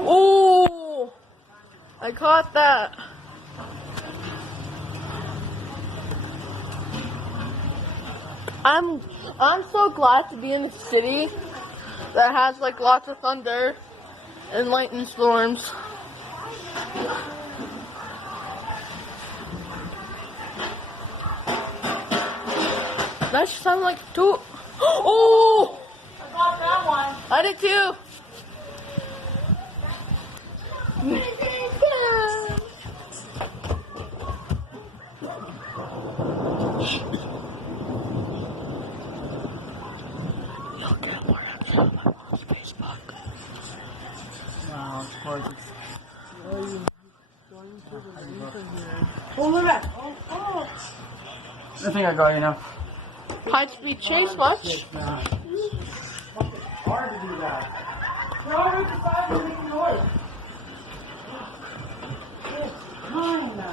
Oh, I caught that. I'm so glad to be in a city that has like lots of thunder and lightning storms. That should sound like two. Oh! I got that one. I did too. Look at more action on my mom's Facebook. Wow, it's gorgeous. Oh, look at that. Oh. I think I got enough. High-speed chase, watch. Hard to do that. They're always deciding to make noise. It's kinda.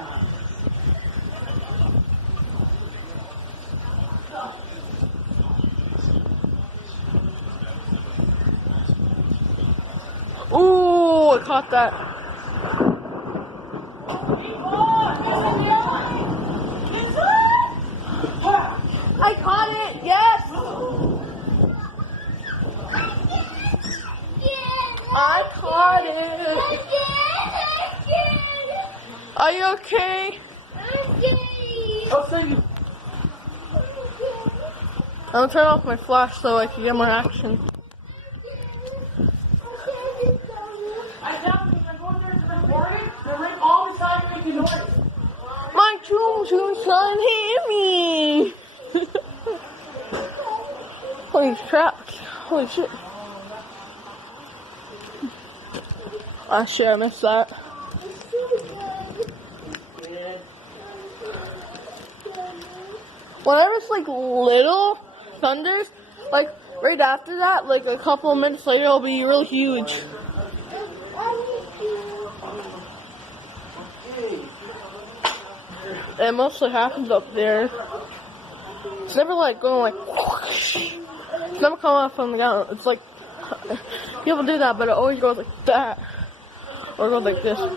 Ooh, I caught that. I caught it, yes! I caught it. Are you okay? I'll send you. I'm gonna turn off my flash so I can get more action. I found them. I'm going there to report it. They're like all beside making noise. My chum chum son hit me! Holy crap. Holy shit. Ah, shit, I missed that. Whenever it's like little thunders, like right after that, like a couple of minutes later, it'll be real huge. It mostly happens up there. It's never like going like whoosh. It's never coming off from the ground. It's like people do that, but it always goes like that. Or it goes like this. Send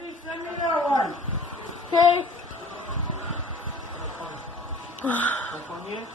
me that one. Okay. That one here?